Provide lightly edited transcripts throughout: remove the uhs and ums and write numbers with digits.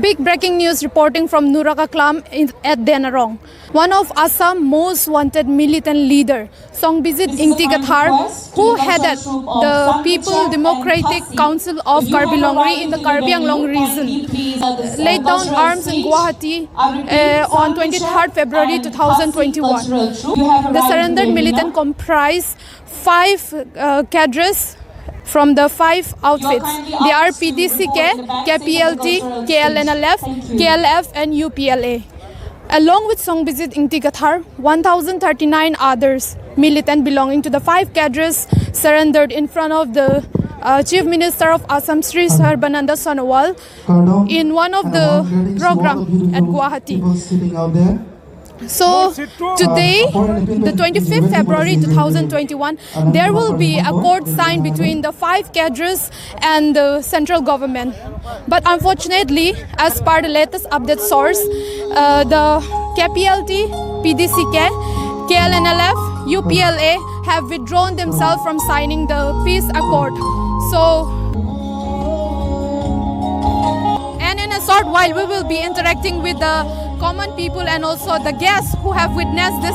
Big breaking news reporting from Nurakaklam at Denarong. One of Assam's most wanted militant leader, Songbijit Ingtikathar, who headed the People Democratic Council of Karbi Anglong in the Karbi Anglong region, laid down arms in Guwahati on 23rd February 2021. The surrendered militant comprised 5 cadres from the 5 outfits. They are PDCK, KPLT, KLNLF, KLF and UPLA. Along with Songbijit Ingtikathar, 1,039 others militant belonging to the 5 cadres surrendered in front of the Chief Minister of Assam, Sri Sarbananda Sonowal, in one of the programs at Guwahati. So today, the 25th February 2021, there will be a accord signed between the 5 cadres and the central government. But unfortunately, as per the latest update source, the KPLT, PDCK, KLNLF, UPLA have withdrawn themselves from signing the peace accord. So, and in a short while, we will be interacting with the common people and also the guests who have witnessed this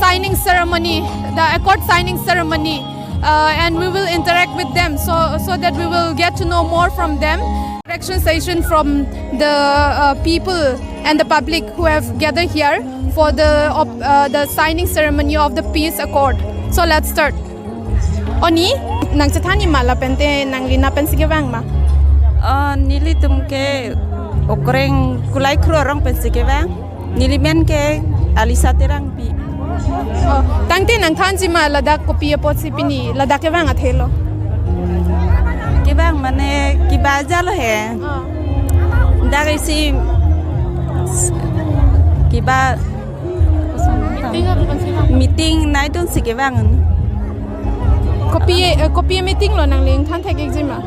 signing ceremony, the accord signing ceremony, and we will interact with them so that we will get to know more from them. Interaction session from the people and the public who have gathered here for the signing ceremony of the peace accord. So let's start. Oni, nang chatani mala pente nang lina pensige bang ma? Nili tumke okreng kulai krorong pensike bang nili men ke alisa terang pi tangte nang thanji ma ladak kopi pot sipini ladak ke bang athelo ke bang mane ki bajal he dari si ki ba meeting nai don sike bang kopi meeting lo nang ling than thek exima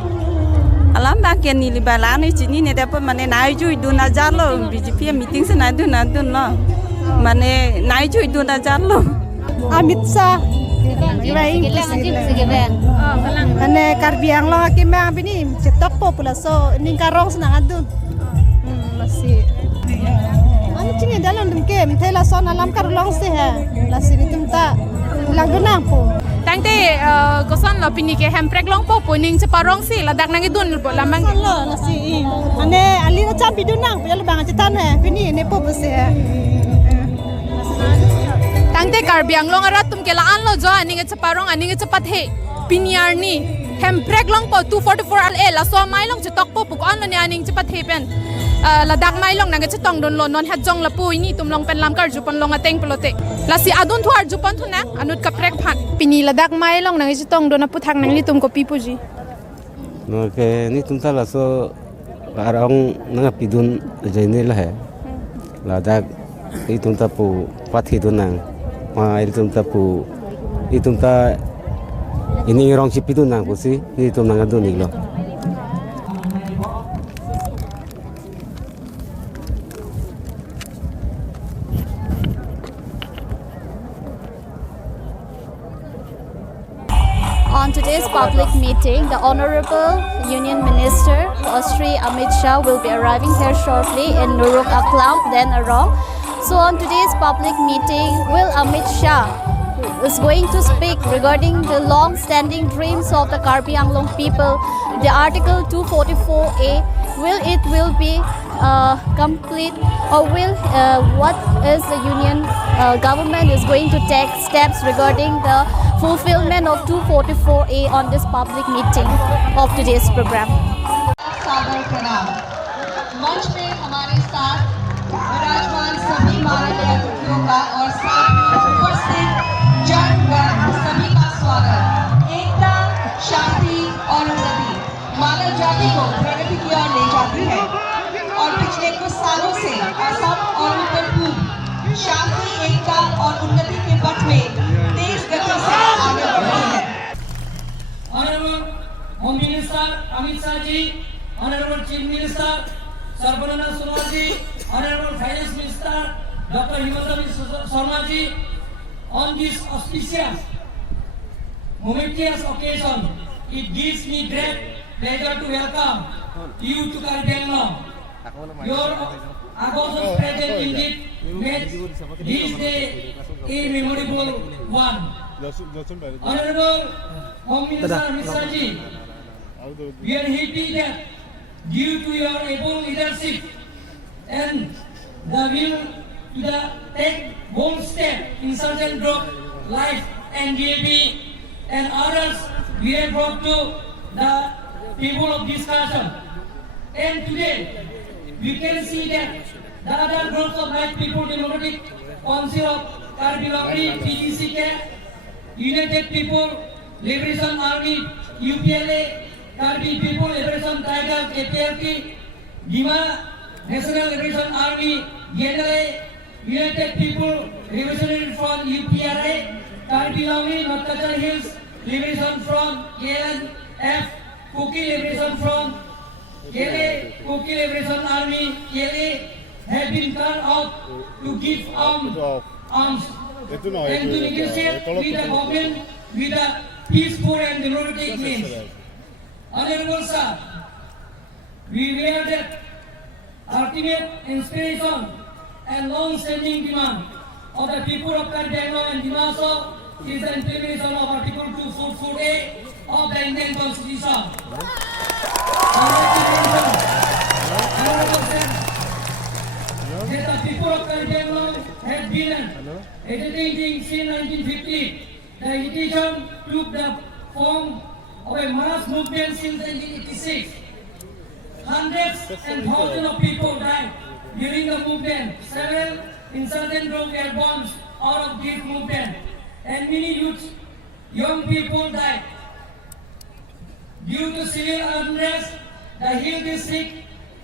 alam bagian ni libala ni sini ni dapat mana naiju itu najar lo BJP meeting se nadu lo mana naiju itu najar lo Amit Shah Ibrahim ane Karbi Anglong akimah bini cetok populaso ni karong senang adun masih ane cini dalam demke mithela son alam karlong se hai lasi nitum ta laguna po tangte kosan lo pini ke hemprek long po puning ceparong si ladak nang idun po lamang lo lasi ane alina champi dunang pe bang cetan he pini ne po se tangte Karbi Anglong arat tum kelaan lo jo aning ceparong aning cepat he piniar ni hemprek long po 244 LA la so mai long cetok po pukon lo ni aning cepat he pen ladak mai long nang cetong don lo non hat jong la pu ini tum long pen lam kar jupan long ateng pelote lasi adun thuar jupan thuna anut ka prek phat pini ladak mai long nang cetong don apu thang nang li tum ko pipuji no ke ni tum ta la so arong nang pidun jaine la hai ladak i tum ta pu pathi don nang ma i tum ta pu i tum ta ini rong si pidun nang pusi i tum nang adun ni lo. On today's public meeting, the Honorable Union Minister, Sri Amit Shah, will be arriving here shortly in Nurakaklam, Denarong. So on today's public meeting, will Amit Shah is going to speak regarding the long-standing dreams of the Karbi Anglong people, the Article 244A, will be complete, or what is the Union government is going to take steps regarding the fulfillment of 244A on this public meeting of today's program. सादर प्रणाम। मंच में हमारे साथ विराजमान सभी माननीय अतिथियों का और साथ में उपस्थित जनगण सभी का स्वागत। एकता, शांति और उन्नति मानव जाति को प्रगति की ओर ले जाती है और पिछले कुछ सालों से असम और उत्तर पूर्व शांति, एकता और उन्नति के पथ में तेज गति से आगे बढ़ रही है। Honorable Home Minister Amit Shah ji, Honorable Chief Minister Sarbananda Sonowal ji, Honorable Finance Minister Dr. Himanta Biswa Sharma ji, on this auspicious, momentous occasion, it gives me great pleasure to welcome you to Karbi Anglong. your august presence indeed makes this day a memorable one. Honorable Home Minister Mr. Ji, we are happy that due to your able leadership and the will to take bold step in certain group like NDAP and others, we have brought to the table of discussion. And today, we can see that the other groups of like People Democratic Council of Karbi Lakri, PDCK, United People Liberation Army, UPLA, Karbi People Liberation Tiger, KPLP, Dima National Liberation Army, GNLA, United People Revolutionary Front, UPRA, Karbi Launi, North Kachar Hills Liberation Front, KLF, Kuki Liberation Front, KLA, Kuki Liberation Army, KLA, have been turned out to give arms and to negotiate with the government with a peaceful and democratic means. Honorable Sir, we wear that ultimate inspiration and long-standing demand of the people of Karbi Anglong and Dimasaw is the implementation of Article 244A of the Indian Constitution. Honorable Sir, that the people of Karbi Anglong have been agitating since 1950. The agitation took the form of a mass movement since 1986. Hundreds and thousands of people died during the movement. Several insurgent groups were bombed out of this movement, and many young people died. Due to civil unrest, the Hill District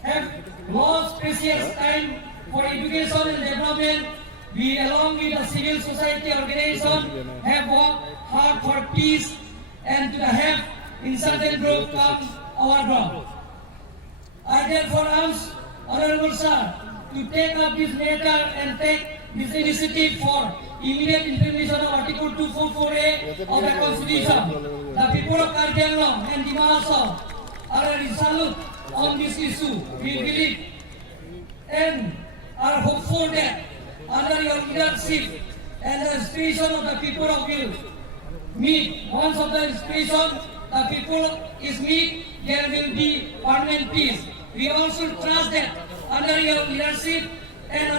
have lost precious time for education and development. We, along with the civil society organization, have worked hard for peace and to have insurgent group come our ground. I therefore ask Honorable Sir to take up this matter and take this initiative for immediate implementation of Article 244A of the Constitution. The people of Karbi Anglong and Dimasaw are resolute on this issue. We believe and are hopeful that under your leadership and the inspiration of the people of will meet. Once of the inspiration, the people is meet, there will be permanent peace. We also trust that under your leadership and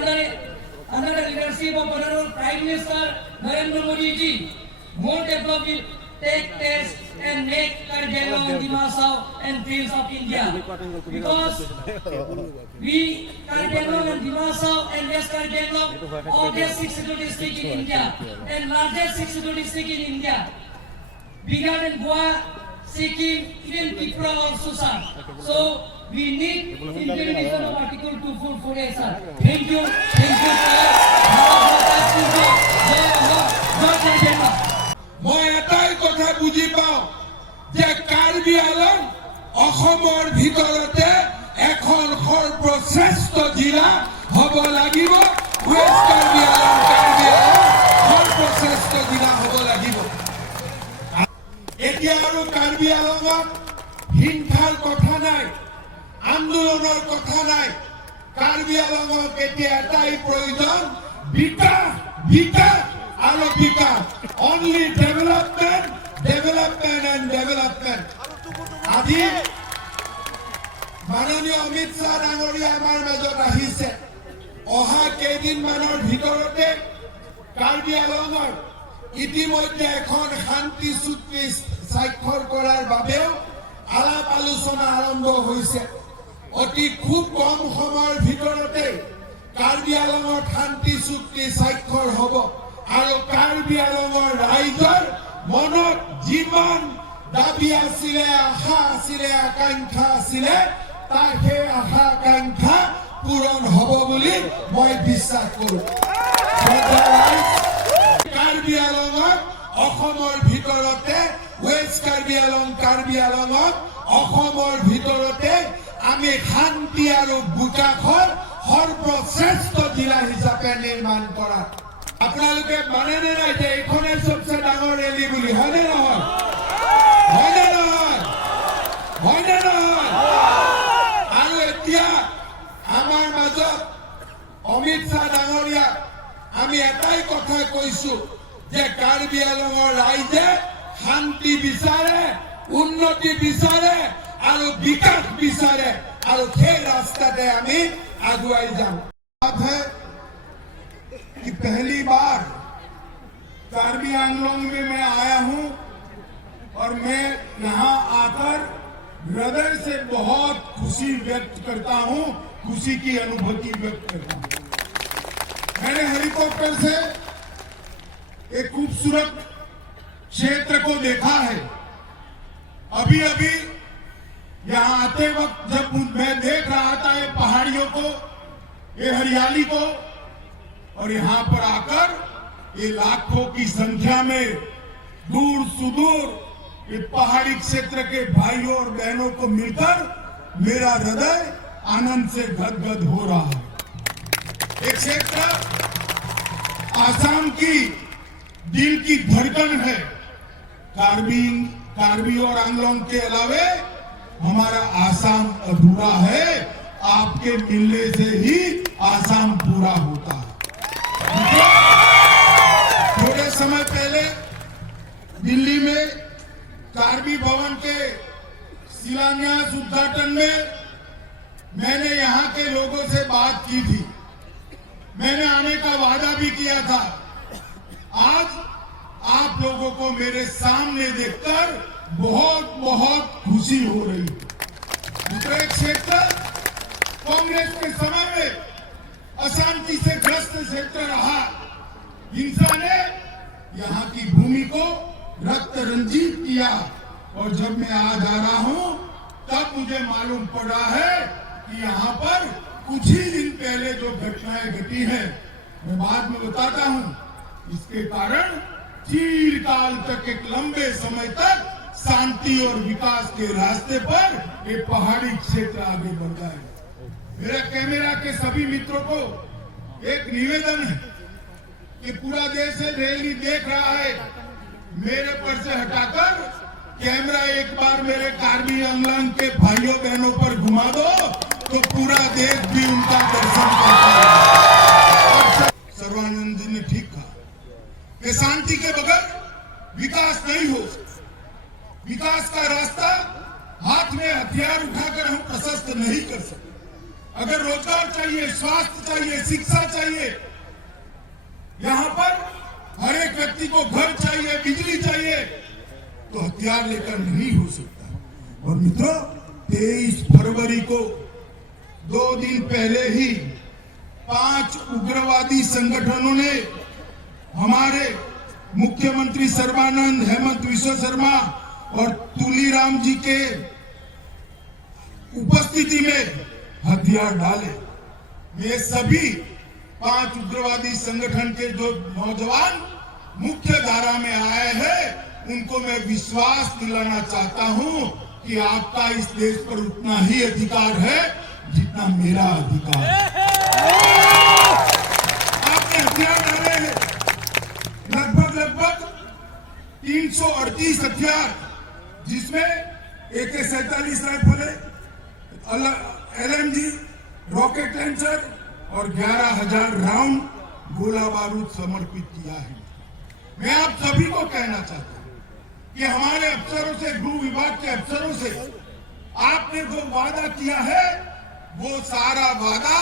under the leadership of Honorable Prime Minister Narendra Modi ji, more development take place and make Karbi Anglong, Dimasaw and Prince of India. Because we, Karbi Anglong and Dimasaw and West Karbi Anglong, all the 62 districts in India and largest 62 districts in India, bigger than Goa, Sikkim, even Tripura also, sir. So we need implementation of Article 244A, sir. Thank you, sir. মই এটাই কথা বুজি পাওঁ যে কাৰ্বি আংলং অসমৰ ভিতৰতে এখন সৰ্বশ্ৰেষ্ঠ জিলা হ'ব লাগিব। ৱেষ্ট কাৰ্বি আংলং সৰ্বশ্ৰেষ্ঠ জিলা হ'ব লাগিব। এতিয়া আৰু কাৰ্বি আংলঙত হিংসাৰ কথা নাই, আন্দোলনৰ কথা নাই। কাৰ্বি আংলঙক এতিয়া এটাই প্ৰয়োজন, বিকাশ, বিকাশ আৰু বিকাশ। Only development, development and development. আজি মাননীয় অমিত শ্বাহ ডাঙৰীয়া আমাৰ মাজত আহিছে। অহা কেইদিনমানৰ ভিতৰতে কাৰ্বি আংলঙৰ ইতিমধ্যে এখন শান্তি চুক্তি স্বাক্ষৰ কৰাৰ বাবেও আলাপ আলোচনা আৰম্ভ হৈছে। অতি খুব কম সময়ৰ ভিতৰতে কাৰ্বি আংলঙত শান্তি চুক্তি স্বাক্ষৰ হ'ব আৰু কাৰ্বি আংলঙৰ ৰাইজৰ মনত যিমান দাবী আছিলে, আশা আছিলে, আকাংক্ষা আছিলে, তাৰ সেই আশা আকাংক্ষা পূৰণ হ'ব বুলি মই বিশ্বাস কৰোঁ। কাৰ্বি আংলঙত অসমৰ ভিতৰতে, ৱেষ্ট কাৰ্বি আংলং, কাৰ্বি আংলঙত অসমৰ ভিতৰতে আমি শান্তি আৰু বিকাশৰ সৰ্বশ্ৰেষ্ঠ জিলা হিচাপে নিৰ্মাণ কৰা। আপোনালোকে মানেনে নাই যে এইখনে চবচে ডাঙৰ ৰেলী বুলি? হয়নে নহয়? হয়নে নহয়? হয়নে নহয়? আৰু এতিয়া আমাৰ মাজত অমিত শ্বাহ ডাঙৰীয়া আমি এটাই কথা কৈছো যে কাৰ্বি আংলঙৰ ৰাইজে শান্তি বিচাৰে, উন্নতি বিচাৰে আৰু বিকাশ বিচাৰে আৰু সেই ৰাস্তাতে আমি আগুৱাই যাম। बात है कि पहली बार कार्बी आंगलोंग में मैं आया हूं और मैं यहां आकर हृदय से बहुत खुशी व्यक्त करता हूं, खुशी की अनुभूति व्यक्त करता हूं। मैंने हेलीकॉप्टर से एक खूबसूरत क्षेत्र को देखा है। अभी अभी यहां आते वक्त जब मैं देख रहा था ये पहाड़ियों को, ये हरियाली को, और यहां पर आकर ये लाखों की संख्या में दूर सुदूर ये पहाड़ी क्षेत्र के भाइयों और बहनों को मिलकर मेरा हृदय आनंद से गदगद हो रहा है। एक क्षेत्र आसाम की दिल की धड़कन है। कार्बी और आंगलोंग के अलावे हमारा आसाम अधूरा है। आपके मिलने से ही आसाम पूरा होता है। थोड़े समय पहले दिल्ली में कार्बी भवन के शिलान्यास उद्घाटन में मैंने यहां के लोगों से बात की थी। मैंने आने का वादा भी किया था। आज आप लोगों को मेरे सामने देखकर बहुत बहुत खुशी हो रही है। दूसरा क्षेत्र कांग्रेस के समय में अशांति से ग्रस्त क्षेत्र रहा। हिंसा ने यहाँ की भूमि को रक्त रंजित किया, और जब मैं आज आ रहा हूँ तब मुझे मालूम पड़ रहा है कि यहाँ पर कुछ ही दिन पहले जो घटनाएं घटी हैं, मैं बाद में बताता हूँ। इसके कारण चिरकाल तक, एक लंबे समय तक शांति और विकास के रास्ते पर ये पहाड़ी क्षेत्र आगे बढ़ गए। मेरा कैमरा के सभी मित्रों को एक निवेदन है कि पूरा देश रैली देख रहा है, मेरे पर से हटाकर कैमरा एक बार मेरे कार्बी आंगलोंग के भाइयों बहनों पर घुमा दो तो पूरा देश भी उनका दर्शन करता है। सर्वानंद जी ने ठीक कहा कि शांति के बगैर विकास नहीं हो। विकास का रास्ता हाथ में हथियार उठाकर हम प्रशस्त नहीं कर सकते। अगर रोजगार चाहिए, स्वास्थ्य चाहिए, शिक्षा चाहिए, यहाँ पर हर एक व्यक्ति को घर चाहिए, बिजली चाहिए, तो हथियार लेकर नहीं हो सकता। और मित्रों, 23 फरवरी को 2 दिन पहले ही 5 उग्रवादी संगठनों ने हमारे मुख्यमंत्री सर्बानंद, हेमंत विश्व शर्मा और तुलीराम जी के उपस्थिति में हथियार डाले। ये सभी 5 उग्रवादी संगठन के जो नौजवान मुख्य धारा में आए हैं, उनको मैं विश्वास दिलाना चाहता हूं कि आपका इस देश पर उतना ही अधिकार है जितना मेरा अधिकार है। आपने हथियार डाले हैं, लगभग 338 हथियार, जिसमें AK-47 राइफल है, LMG, रॉकेट लॉन्चर और 11,000 राउंड गोला बारूद समर्पित किया है। मैं आप सभी को कहना चाहता हूं कि हमारे अफसरों से, गृह विभाग के अफसरों से आपने जो वादा किया है, वो सारा वादा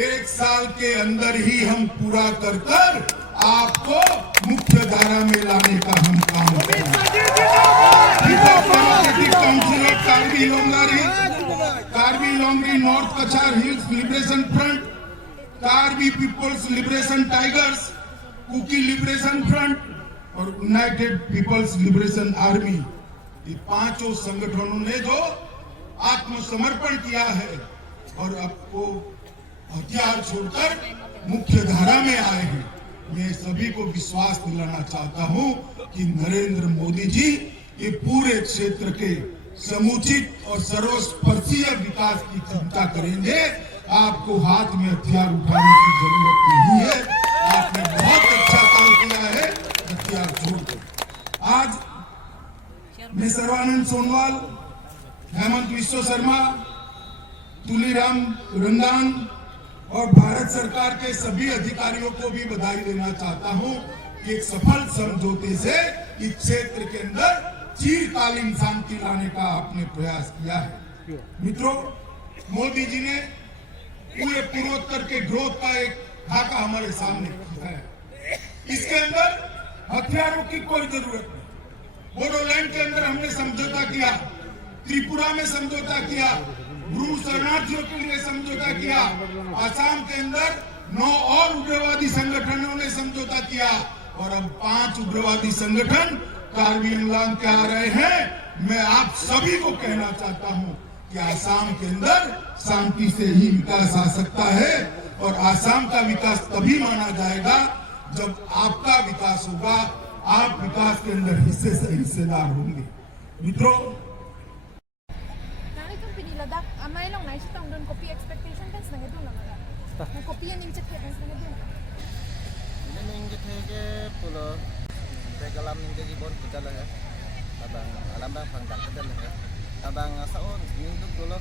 1 साल के अंदर ही हम पूरा कर आपको मुख्य धारा में लाने का हम काम करेंगे। Karbi Longri north Cachar hills liberation front, Karbi people's liberation tigers, Kuki liberation front और यूनाइटेड पीपल्स लिबरेशन आर्मी, ये 5 संगठनों ने जो आत्मसमर्पण किया है और आपको हथियार छोड़कर मुख्य धारा में आए हैं, मैं सभी को विश्वास दिलाना चाहता हूं कि नरेंद्र मोदी जी ये पूरे क्षेत्र के समुचित और सर्वस्पर्शीय विकास की चिंता करेंगे। आपको हाथ में हथियार उठाने की जरूरत नहीं है। आपने बहुत अच्छा काम किया है, हथियार छोड़ दो। आज मैं सर्बानंद सोनोवाल, हेमंत विश्व शर्मा तुलीराम रंगान और भारत सरकार के सभी अधिकारियों को भी बधाई देना चाहता हूं कि एक सफल समझौते से इस क्षेत्र के अंदर चिरकालीन शांति लाने का आपने प्रयास किया है। मित्रों, मोदी जी ने पूरे पूर्वोत्तर के ग्रोथ का एक खाका हमारे सामने रखा है। इसके अंदर हथियारों की कोई जरूरत नहीं। बोडोलैंड के अंदर हमने समझौता किया, त्रिपुरा में समझौता किया, ब्रू शरणार्थियों के लिए समझौता किया, आसाम के अंदर 9 और उग्रवादी संगठनों ने समझौता किया और अब 5 उग्रवादी संगठन कार्बी अंगलांग के आ रहे हैं। मैं आप सभी को कहना चाहता हूं कि आसाम के अंदर शांति से ही विकास आ सकता है और आसाम का विकास तभी माना जाएगा जब आपका विकास होगा, आप विकास के अंदर हिस्सेदार होंगे। मित्रों, Ladak, amay lang na isang doon copy expectation kan senang itu nama. Ang copy yang ingin cekik kan senang itu. Ini ingin ke pulau Regalam ingin jibon kita lah ya. Abang alam bang pangkat kita lah ya. Abang asaun ini tu pulau.